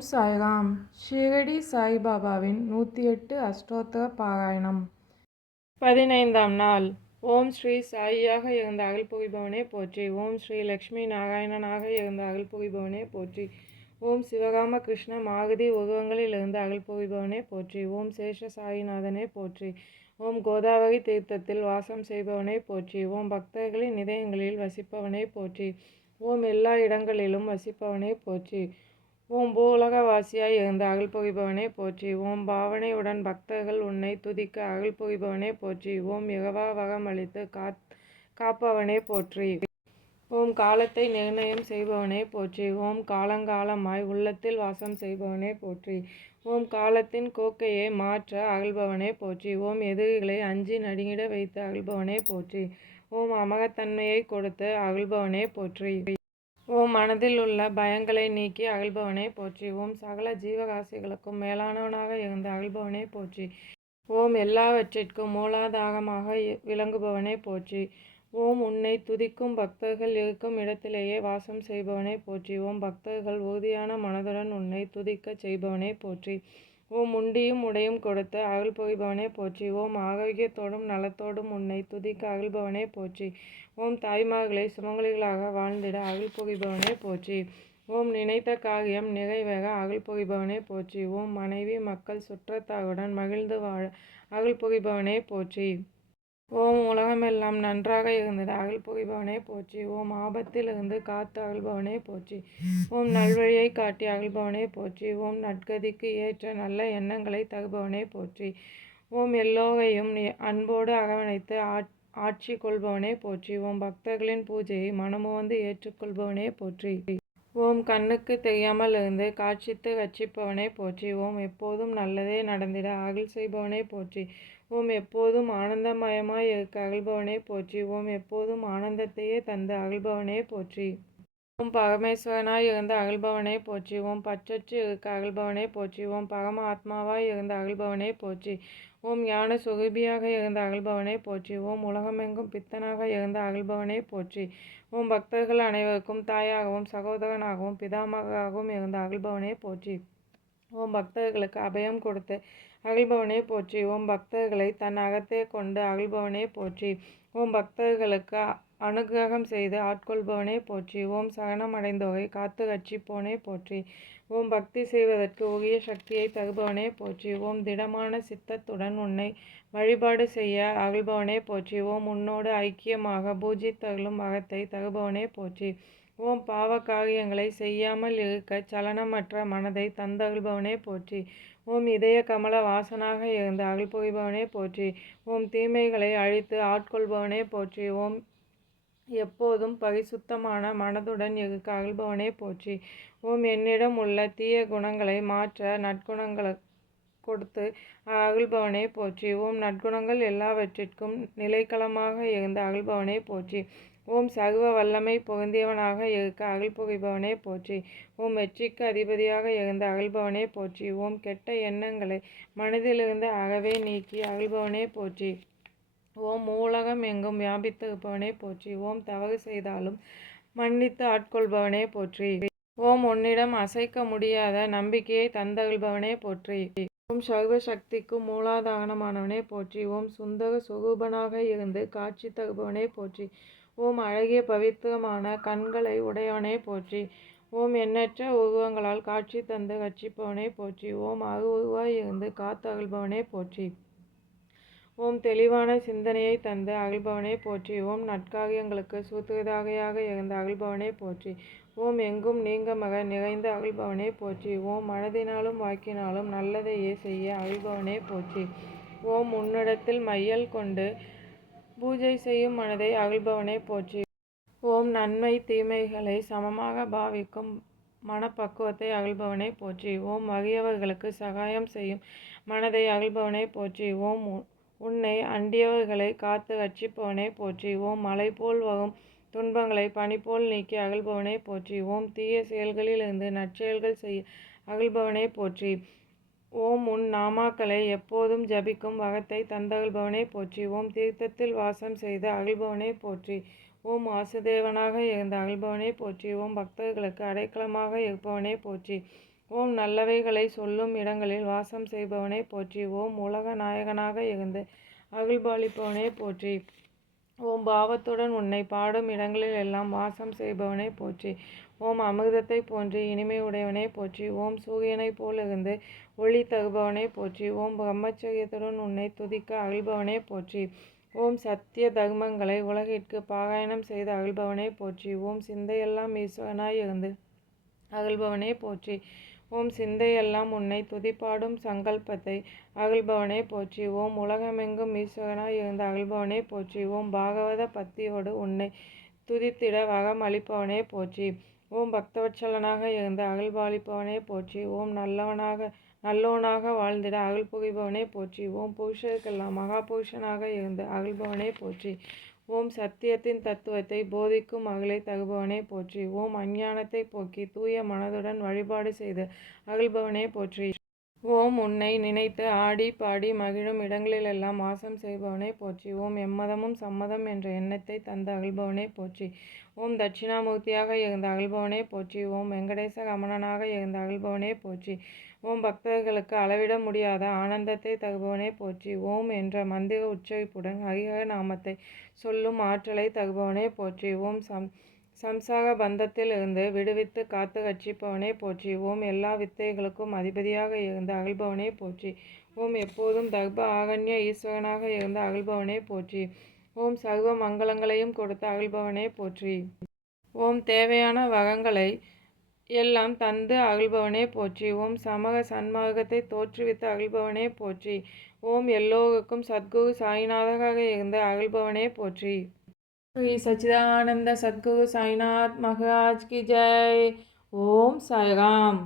ஓம் சாய்ராம். ஷீரடி சாய்பாபாவின் 108 அஷ்டோத்திர பாராயணம். 15ஆம் நாள். ஓம் ஸ்ரீ சாயியாக இருந்த அருள் புரிபவனே போற்றி. ஓம் ஸ்ரீ லக்ஷ்மி நாராயணனாக இருந்த அருள் புரிபவனே போற்றி. ஓம் சிவகாம கிருஷ்ண மாருதி உருவங்களில் இருந்து அருள் புரிபவனே போற்றி. ஓம் சேஷ சாயிநாதனே போற்றி. ஓம் கோதாவரி தீர்த்தத்தில் வாசம் செய்பவனே போற்றி. ஓம் பக்தர்களின் இதயங்களில் வசிப்பவனே போற்றி. ஓம் எல்லா இடங்களிலும் வசிப்பவனே போற்றி. ஓம் பூவுலகவாசியாய் இருந்த அருள் புரிபவனே போற்றி. ஓம் பாவனையுடன் பக்தர்கள் உன்னை துதிக்க அருள் புரிபவனே போற்றி. ஓம் இரவா வரம் அளித்து காப்பவனே போற்றி. ஓம் காலத்தை நிர்ணயம் செய்பவனே போற்றி. ஓம் காலங்காலமாய் உள்ளத்தில் வாசம் செய்பவனே போற்றி. ஓம் காலத்தின் கோக்கையை மாற்ற அருள்பவனே போற்றி. ஓம் எதிரிகளை அஞ்சி நடுங்கிட வைத்து அருள்பவனே போற்றி. ஓம் அமரத்தன்மையை கொடுத்து அருள்பவனே போற்றி. ஓம் மனதில் உள்ள பயங்களை நீக்கி அருள்பவனே போற்றி. ஓம் சகல ஜீவராசிகளுக்கும் மேலானவனாக இருந்த அருள்பவனே போற்றி. ஓம் எல்லாவற்றிற்கும் மூலாதாரமாக விளங்குபவனே போற்றி. ஓம் உன்னை துதிக்கும் பக்தர்கள் இருக்கும் இடத்திலேயே வாசம் செய்பவனே போற்றி. ஓம் பக்தர்கள் உறுதியான மனதுடன் உன்னை துதிக்கச் செய்பவனே போற்றி. ஓம் உண்டியும் உடையும் கொடுத்து அருள் புரிபவனே போற்றி. ஓம் ஆரோக்கியத்தோடும் நலத்தோடும் உன்னை துதிக்க அருள்பவனே போற்றி. ஓம் தாய்மார்களை சுமங்கலிகளாக வாழ்ந்திட அருள் புரிபவனே போற்றி. ஓம் நினைத்த காரியம் நிறைவேற அருள் புரிபவனே போற்றி. ஓம் மனைவி மக்கள் சுற்றத்தாருடன் மகிழ்ந்து வாழ அருள் புரிபவனே போற்றி. ஓம் உலகமெல்லாம் நன்றாக இருந்தது அருள் புரிபவனே போற்றி. ஓம் ஆபத்திலிருந்து காத்து அருள்பவனே போற்றி. ஓம் நல்வழியை காட்டி அருள்பவனே போற்றி. ஓம் நற்கதிக்கு ஏற்ற நல்ல எண்ணங்களை தருபவனே போற்றி. ஓம் எல்லோரையும் அன்போடு அரவணைத்து ஆட்சி கொள்பவனே போற்றி. ஓம் பக்தர்களின் பூஜையை மனமுவந்து ஏற்றுக்கொள்பவனே போற்றி. ஓம் கண்ணுக்கு தெரியாமல் இருந்து காட்சித்து ரட்சிப்பவனே போற்றி. ஓம் எப்போதும் நல்லதே நடந்திட அருள் செய்பவனே போற்றி. ஓம் எப்போதும் ஆனந்தமயமாய் இருக்க அருள்பவனே போற்றி. ஓம் எப்போதும் ஆனந்தத்தையே தந்து அருள்பவனே போற்றி. ஓம் பரமேஸ்வரனாய் இருந்த அருள்பவனே போற்றி. ஓம் பற்றற்று இருக்க அருள்பவனே போற்றி. ஓம் பரம ஆத்மாவாய் இருந்த அருள்பவனே போற்றி. ஓம் ஞான சுரூபியாக இருந்த அருள்பவனே போற்றி. ஓம் உலகமெங்கும் பித்தனாக இருந்த அருள்பவனே போற்றி. ஓம் பக்தர்கள் அனைவருக்கும் தாயாகவும் சகோதரனாகவும் பிதாமகராகவும் இருந்த அருள்பவனே போற்றி. ஓம் பக்தர்களுக்கு அபயம் கொடுத்து அருள்பவனே போற்றி. ஓம் பக்தர்களை தன் அகத்தே கொண்டு அருள்பவனே போற்றி. ஓம் பக்தர்களுக்கு அனுக்கிரகம் செய்து ஆட்கொள்பவனே போற்றி. ஓம் சரணம் அடைந்தோரை காத்து ரட்சிப்போனே போற்றி. ஓம் பக்தி செய்வதற்கு உரிய சக்தியை தருபவனே போற்றி. ஓம் திடமான சித்தத்துடன் உன்னை வழிபாடு செய்ய அருள்பவனே போற்றி. ஓம் உன்னோடு ஐக்கியமாக பூஜித்தருளும் அகத்தை தருபவனே போற்றி. ஓம் பாவ காரியங்களை செய்யாமல் இருக்க சலனமற்ற மனதை தந்தருள்பவனே போற்றி. ஓம் இதய கமல வாசனாக இருந்து அருள் புரிபவனே போற்றி. ஓம் தீமைகளை அழித்து ஆட்கொள்பவனே போற்றி. ஓம் எப்போதும் பரிசுத்தமான மனதுடன் இருக்க அருள்பவனே போற்றி. ஓம் என்னிடம் உள்ள தீய குணங்களை மாற்ற நற்குணங்களை கொடுத்து அருள்பவனே போற்றி. ஓம் நற்குணங்கள் எல்லாவற்றிற்கும் நிலைக்களமாக இருந்த அருள்பவனே போற்றி. ஓம் சர்வ வல்லமை பொருந்தியவனாக இருக்க அருள் புரிபவனே போற்றி. ஓம் வெற்றிக்கு அதிபதியாக இருந்த அருள்பவனே போற்றி. ஓம் கெட்ட எண்ணங்களை மனதிலிருந்து அறவே நீக்கி அருள்பவனே போற்றி. ஓம் மூலகம் எங்கும் வியாபித்திருப்பவனே போற்றி. ஓம் தவறு செய்தாலும் மன்னித்து ஆட்கொள்பவனே போற்றி. ஓம் உன்னிடம் அசைக்க முடியாத நம்பிக்கையை தந்தருள்பவனே போற்றி. ஓம் சர்வ சக்திக்கும் மூலாதாரணமானவனே போற்றி. ஓம் சுந்தர சுரூபனாக இருந்து காட்சி தருபவனே போற்றி. ஓம் அழகிய பவித்திரமான கண்களை உடையவனே போற்றி. ஓம் எண்ணற்ற உருவங்களால் காட்சி தந்து ரட்சிப்பவனே போற்றி. ஓம் உருவாய் இருந்து காத்து அருள்பவனே போற்றி. ஓம் தெளிவான சிந்தனையை தந்து அருள்பவனே போற்றி. ஓம் நற்காரியங்களுக்கு சூத்திரதாரியாக இருந்த அருள்பவனே போற்றி. ஓம் எங்கும் நீங்கமக நிறைந்த அருள்பவனே போற்றி. ஓம் மனதினாலும் வாக்கினாலும் நல்லதையே செய்ய அருள்பவனே போற்றி. ஓம் உன்னிடத்தில் மையல் கொண்டு பூஜை செய்யும் மனதை அருள்பவனே போற்றி. ஓம் நன்மை தீமைகளை சமமாக பாவிக்கும் மனப்பக்குவத்தை அருள்பவனே போற்றி. ஓம் வறியவர்களுக்கு சகாயம் செய்யும் மனதை அருள்பவனே போற்றி. ஓம் உன்னை அண்டியவர்களை காத்து ரட்சிப்பவனே போற்றி. ஓம் மலை போல் வரும் துன்பங்களை பனி போல் நீக்கி அருள்பவனே போற்றி. ஓம் தீய செயல்களிலிருந்து நற்செயல்கள் செய்ய அருள்பவனே போற்றி. ஓம் உன் நாமாக்களை எப்போதும் ஜபிக்கும் வகத்தை தந்தருள்பவனே போற்றி. ஓம் தீர்த்தத்தில் வாசம் செய்து அருள்பவனே போற்றி. ஓம் வாசுதேவனாக இருந்த அருள்பவனே போற்றி. ஓம் பக்தர்களுக்கு அடைக்கலமாக இருப்பவனே போற்றி. ஓம் நல்லவைகளை சொல்லும் இடங்களில் வாசம் செய்பவனே போற்றி. ஓம் உலக நாயகனாக இருந்து அருள்பாலிப்பவனே போற்றி. ஓம் பாவத்துடன் உன்னை பாடும் இடங்களில் எல்லாம் வாசம் செய்பவனே போற்றி. ஓம் அமிர்தத்தை போன்று இனிமை உடையவனே போற்றி. ஓம் சூரியனைப் போல் இருந்து ஒளி தருபவனே போற்றி. ஓம் பிரம்மச்சரியத்துடன் உன்னை துதிக்க அருள்பவனே போற்றி. ஓம் சத்திய தர்மங்களை உலகிற்கு பாராயணம் செய்து அருள்பவனே போற்றி. ஓம் சிந்தையெல்லாம் ஈஸ்வரனாய் இருந்து அருள்பவனே போற்றி. ஓம் சிந்தையெல்லாம் உன்னை துதிப்பாடும் சங்கல்பத்தை அருள்பவனே போற்றி. ஓம் உலகமெங்கும் ஈஸ்வரனாய் இருந்து அருள்பவனே போற்றி. ஓம் பாகவத பக்தியோடு உன்னை துதித்திட வரம் அளிப்பவனே போற்றி. ஓம் பக்தவத்சலனாக இருந்து அருள்பாலிப்பவனே போற்றி. ஓம் நல்லோனாக வாழ்ந்திட அருள் புரிபவனே போற்றி. ஓம் புருஷருக்கெல்லாம் மகாபுருஷனாக இருந்து அருள்பவனே போற்றி. ஓம் சத்தியத்தின் தத்துவத்தை போதிக்கும் அருளை தருபவனே போற்றி. ஓம் அஞ்ஞானத்தை போக்கி தூய மனதுடன் வழிபாடு செய்து அருள்பவனே போற்றி. ஓம் உன்னை நினைத்து ஆடி பாடி மகிழும் இடங்களிலெல்லாம் வாசம் செய்பவனே போற்றி. ஓம் எம்மதமும் சம்மதம் என்ற எண்ணத்தை தந்து அருள்பவனே போற்றி. ஓம் தட்சிணாமூர்த்தியாக இருந்த அருள்பவனே போற்றி. ஓம் வெங்கடேச ரமணனாக இருந்த அருள்பவனே போற்றி. ஓம் பக்தர்களுக்கு அளவிட முடியாத ஆனந்தத்தை தருபவனே போற்றி. ஓம் என்ற மந்திர உச்சரிப்புடன் ஹரிஹர நாமத்தை சொல்லும் ஆற்றலை தருபவனே போற்றி. ஓம் சம்சார பந்தத்தில் இருந்து விடுவித்து காத்து ரட்சிப்பவனே போற்றி. ஓம் எல்லா வித்தைகளுக்கும் அதிபதியாக இருந்து அருள்பவனே போற்றி. ஓம் எப்போதும் தர்ப ஆகண்ய ஈஸ்வரனாக இருந்து அருள்பவனே போற்றி. ஓம் சர்வ மங்களங்களையும் கொடுத்து அருள்பவனே போற்றி. ஓம் தேவையான வரங்களை எல்லாம் தந்து அருள்பவனே போற்றி. ஓம் சமக சன்மார்க்கத்தை தோற்றுவித்து அருள்பவனே போற்றி. ஓம் எல்லோருக்கும் சத்குரு சாய்நாதராக இருந்து அருள்பவனே போற்றி. श्री सच्चिदानंद सद्गुरु साईनाथ महाराज की जय। ओम साई राम।